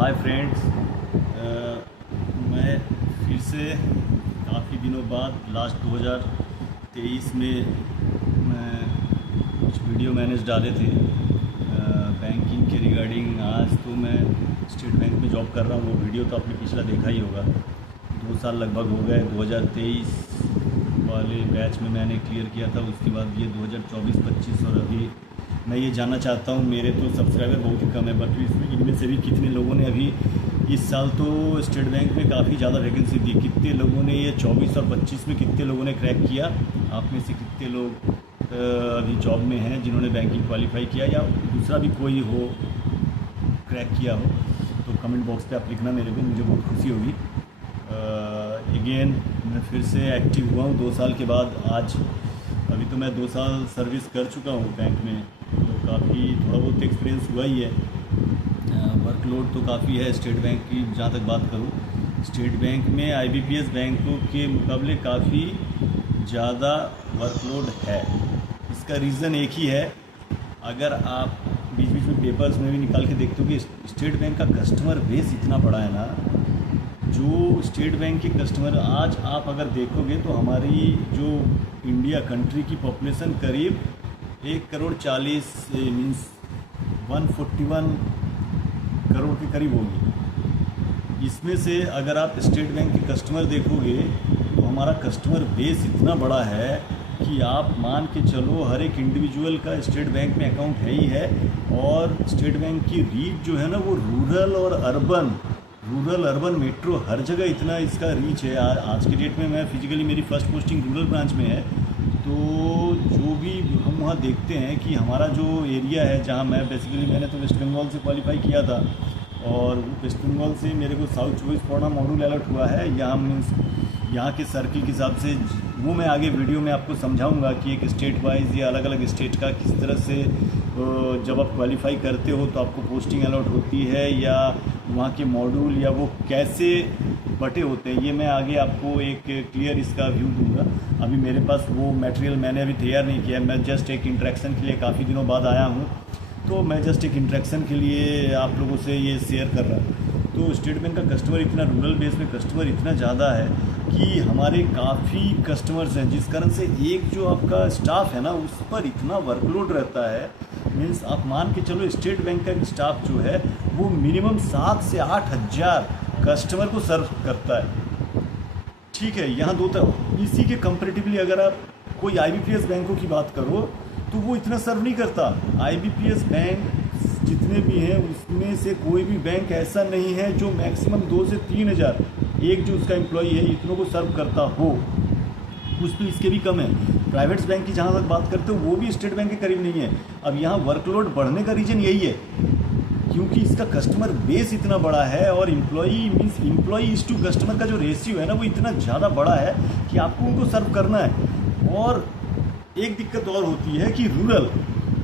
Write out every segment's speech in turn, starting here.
Hi friends, मैं फिर से काफ़ी दिनों बाद लास्ट 2023 में मैं कुछ वीडियो मैंने डाले थे बैंकिंग के रिगार्डिंग। आज तो मैं स्टेट बैंक में जॉब कर रहा हूँ। वो वीडियो तो आपने पिछला देखा ही होगा। 2 साल लगभग हो गए। 2023 वाले बैच में मैंने क्लियर किया था, उसके बाद ये 2024-25 और अभी मैं ये जानना चाहता हूँ, मेरे तो सब्सक्राइबर बहुत ही कम है, बट इनमें से भी कितने लोगों ने अभी इस साल तो स्टेट बैंक में काफ़ी ज़्यादा वैकेंसी दी, कितने लोगों ने ये 24 और 25 में कितने लोगों ने क्रैक किया। आप में से कितने लोग अभी जॉब में हैं जिन्होंने बैंकिंग क्वालिफाई किया या दूसरा भी कोई हो क्रैक किया हो, तो कमेंट बॉक्स पे आप लिखना, मेरे को मुझे बहुत खुशी होगी। अगेन मैं फिर से एक्टिव हुआ हूँ 2 साल के बाद। आज अभी तो मैं 2 साल सर्विस कर चुका हूँ बैंक में, तो काफ़ी थोड़ा बहुत एक्सपीरियंस हुआ ही है। वर्कलोड तो काफ़ी है स्टेट बैंक की। जहाँ तक बात करूँ, स्टेट बैंक में आईबीपीएस बैंकों के मुकाबले काफ़ी ज़्यादा वर्कलोड है। इसका रीज़न एक ही है। अगर आप बीच बीच में पेपर्स में भी निकाल के देखते हो कि स्टेट बैंक का कस्टमर बेस इतना बड़ा है ना, जो स्टेट बैंक के कस्टमर आज आप अगर देखोगे तो हमारी जो इंडिया कंट्री की पॉपुलेशन करीब 1,40,00,000 मीन्स 141 करोड़ के करीब होगी। इसमें से अगर आप स्टेट बैंक के कस्टमर देखोगे तो हमारा कस्टमर बेस इतना बड़ा है कि आप मान के चलो हर एक इंडिविजुअल का स्टेट बैंक में अकाउंट है ही है। और स्टेट बैंक की रीच जो है ना, वो रूरल और अर्बन मेट्रो हर जगह इतना इसका रीच है। आज के डेट में मैं फिजिकली, मेरी फर्स्ट पोस्टिंग रूरल ब्रांच में है, तो जो भी हम वहाँ देखते हैं कि हमारा जो एरिया है, जहाँ मैंने तो वेस्ट बंगाल से क्वालिफाई किया था, और वेस्ट बंगाल से मेरे को साउथ 24 परगना मॉड्यूल अलर्ट हुआ है। यहाँ के सर्किल के हिसाब से वो मैं आगे वीडियो में आपको समझाऊंगा कि एक स्टेट वाइज या अलग अलग स्टेट का किस तरह से जब आप क्वालिफाई करते हो तो आपको पोस्टिंग अलॉट होती है, या वहाँ के मॉड्यूल या वो कैसे बटे होते हैं, ये मैं आगे आपको एक क्लियर इसका व्यू दूंगा। अभी मेरे पास वो मटेरियल मैंने अभी तैयार नहीं किया है। मैं जस्ट एक इंटरेक्शन के लिए काफ़ी दिनों बाद आया हूँ, तो मैं जस्ट एक इंटरेक्शन के लिए आप लोगों से ये शेयर कर रहा हूँ। तो स्टेट बैंक का कस्टमर इतना, रूरल बेस में कस्टमर इतना ज़्यादा है कि हमारे काफ़ी कस्टमर्स हैं, जिस कारण से एक जो आपका स्टाफ है ना, उस पर इतना वर्कलोड रहता है। मीन्स आप मान के चलो स्टेट बैंक का स्टाफ जो है वो मिनिमम 7 से 8 हज़ार कस्टमर को सर्व करता है। ठीक है, यहाँ दो तरफ। इसी के कंपेरेटिवली अगर आप कोई आईबीपीएस बैंकों की बात करो तो वो इतना सर्व नहीं करता। आईबीपीएस बैंक जितने भी हैं उसमें से कोई भी बैंक ऐसा नहीं है जो मैक्सिमम 2 से 3 हज़ार एक जो उसका एम्प्लॉई है इतनों को सर्व करता हो। कुछ तो इसके भी कम है। प्राइवेट्स बैंक की जहाँ तक बात करते हो वो भी स्टेट बैंक के करीब नहीं है। अब यहाँ वर्कलोड बढ़ने का रीज़न यही है क्योंकि इसका कस्टमर बेस इतना बड़ा है, और एम्प्लॉई टू कस्टमर का जो रेशियो है ना, वो इतना ज़्यादा बड़ा है कि आपको उनको सर्व करना है। और एक दिक्कत और होती है कि रूरल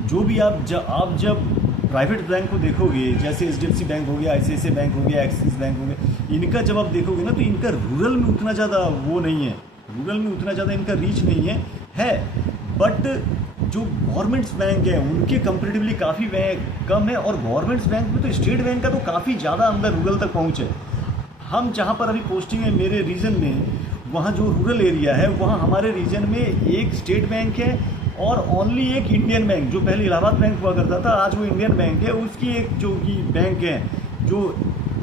जो भी आप जब प्राइवेट बैंक को देखोगे, जैसे एचडीएफसी बैंक हो गया, आईसीआईसीआई बैंक हो गया, एक्सिस बैंक हो गया, इनका जब आप देखोगे ना तो इनका रूरल में उतना ज़्यादा वो नहीं है, रूरल में उतना ज़्यादा इनका रीच नहीं है। बट जो गवर्नमेंट्स बैंक है उनके कंपेरेटिवली काफ़ी कम है, और गवर्नमेंट्स बैंक में तो स्टेट बैंक का तो काफ़ी ज़्यादा अंदर रूरल तक पहुँच है। हम जहाँ पर अभी पोस्टिंग है मेरे रीजन में, वहाँ जो रूरल एरिया है वहाँ हमारे रीजन में एक स्टेट बैंक है और ओनली एक इंडियन बैंक, जो पहले इलाहाबाद बैंक हुआ करता था, आज वो इंडियन बैंक है, उसकी एक जो की बैंक है जो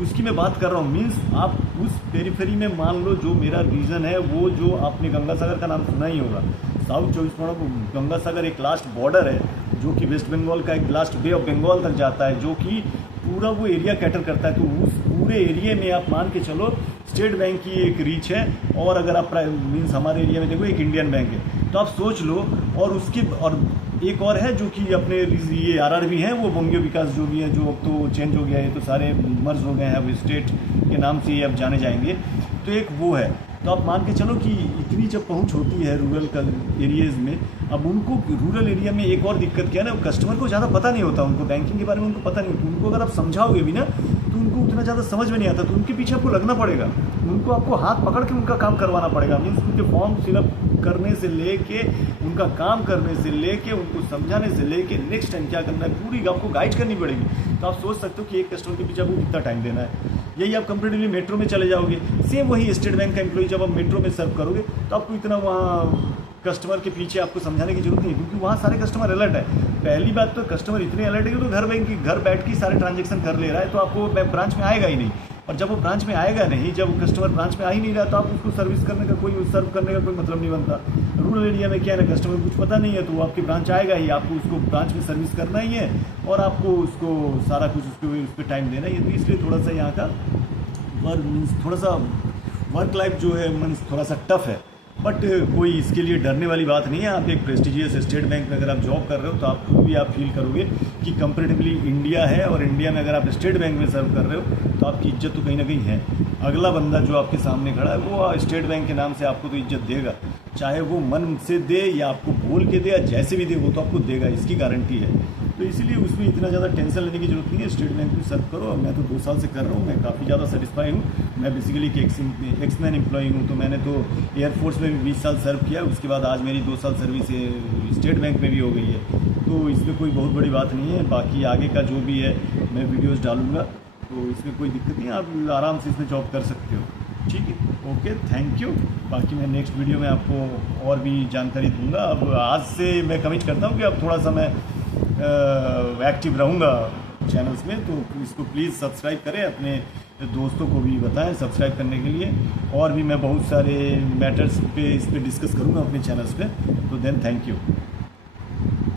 उसकी मैं बात कर रहा हूँ। मीन्स आप उस पेरीफेरी में मान लो जो मेरा रीजन है, वो जो आपने गंगा सागर का नाम सुना ही होगा, साउथ 24 परगना गंगा सागर एक लास्ट बॉर्डर है जो कि वेस्ट बंगाल का एक लास्ट बे ऑफ बंगाल तक जाता है, जो कि पूरा वो एरिया कैटर करता है। तो उस पूरे एरिया में आप मान के चलो स्टेट बैंक की एक रीच है, और अगर आप मीन्स हमारे एरिया में देखो एक इंडियन बैंक है, तो आप सोच लो। और एक और है जो कि अपने ये आरआरबी हैं, वो बंगे विकास जो भी है, जो अब तो चेंज हो गया है, तो सारे मर्ज हो गए हैं, अब स्टेट के नाम से ही अब जाने जाएंगे। तो एक वो है, तो आप मान के चलो कि इतनी जब पहुंच होती है रूरल एरियाज़ में, अब उनको रूरल एरिया में एक और दिक्कत क्या है ना, कस्टमर को ज़्यादा पता नहीं होता, उनको बैंकिंग के बारे में उनको पता नहीं होता। उनको अगर आप समझाओगे भी ना तो उनको उतना ज़्यादा समझ में नहीं आता, तो उनके पीछे आपको लगना पड़ेगा, उनको आपको हाथ पकड़ के उनका काम करवाना पड़ेगा। मीन्स उनके फॉर्म फिलअप करने से लेके, उनका काम करने से लेके, उनको समझाने से लेके नेक्स्ट टाइम क्या करना है, पूरी आपको गाइड करनी पड़ेगी। तो आप सोच सकते हो कि एक कस्टमर के पीछे आपको कितना टाइम देना है। यही आप कंपेरेटिवली मेट्रो में चले जाओगे, सेम वही स्टेट बैंक का एम्प्लॉई जब आप मेट्रो में सर्व करोगे तो आपको इतना वहाँ कस्टमर के पीछे आपको समझाने की जरूरत नहीं है, क्योंकि वहाँ सारे कस्टमर अलर्ट है। पहली बात तो कस्टमर इतने अलर्ट है कि तो घर बैठ के सारे ट्रांजेक्शन कर ले रहा है, तो आपको ब्रांच में आएगा ही नहीं। और जब वो ब्रांच में आएगा नहीं, जब वो कस्टमर ब्रांच में आ ही नहीं रहा, तो आप उसको सर्व करने का कोई मतलब नहीं बनता। रूरल एरिया में क्या है ना, कस्टमर को कुछ पता नहीं है तो वो आपकी ब्रांच आएगा ही, आपको उसको ब्रांच में सर्विस करना ही है और आपको उसको सारा कुछ उस पर टाइम देना ही है। तो इसलिए थोड़ा सा यहाँ का वर्क लाइफ जो है मीन्स थोड़ा सा टफ है, बट कोई इसके लिए डरने वाली बात नहीं है। आप एक प्रेस्टिजियस स्टेट बैंक में अगर आप जॉब कर रहे हो तो आप खुद भी आप फील करोगे कि कंपेरेटिवली इंडिया है, और इंडिया में अगर आप स्टेट बैंक में सर्व कर रहे हो तो आपकी इज्जत तो कहीं ना कहीं है। अगला बंदा जो आपके सामने खड़ा है वो स्टेट बैंक के नाम से आपको तो इज्जत देगा, चाहे वो मन से दे या आपको बोल के दे या जैसे भी दे, वो तो आपको देगा, इसकी गारंटी है। तो इसीलिए उसमें इतना ज़्यादा टेंशन लेने की जरूरत नहीं है। स्टेट बैंक में सर्व करो। मैं तो 2 साल से कर रहा हूँ, मैं काफ़ी ज़्यादा सेटिस्फाई हूँ। मैं बेसिकली एक्समैन एम्प्लॉई हूँ, तो मैंने तो एयरफोर्स में भी 20 साल सर्व किया। उसके बाद आज मेरी 2 साल सर्विस स्टेट बैंक में भी हो गई है, तो इसमें कोई बहुत बड़ी बात नहीं है। बाकी आगे का जो भी है मैं वीडियोज़ डालूँगा, तो इसमें कोई दिक्कत नहीं है, आप आराम से इसमें जॉब कर सकते हो। ठीक है, ओके, थैंक यू। बाकी मैं नेक्स्ट वीडियो में आपको और भी जानकारी दूंगा। अब आज से मैं कमिट करता हूँ कि अब थोड़ा सा मैं एक्टिव रहूँगा चैनल्स में, तो इसको प्लीज़ सब्सक्राइब करें, अपने दोस्तों को भी बताएं सब्सक्राइब करने के लिए। और भी मैं बहुत सारे मैटर्स पे इस पर डिस्कस करूँगा अपने चैनल्स पे। तो देन थैंक यू।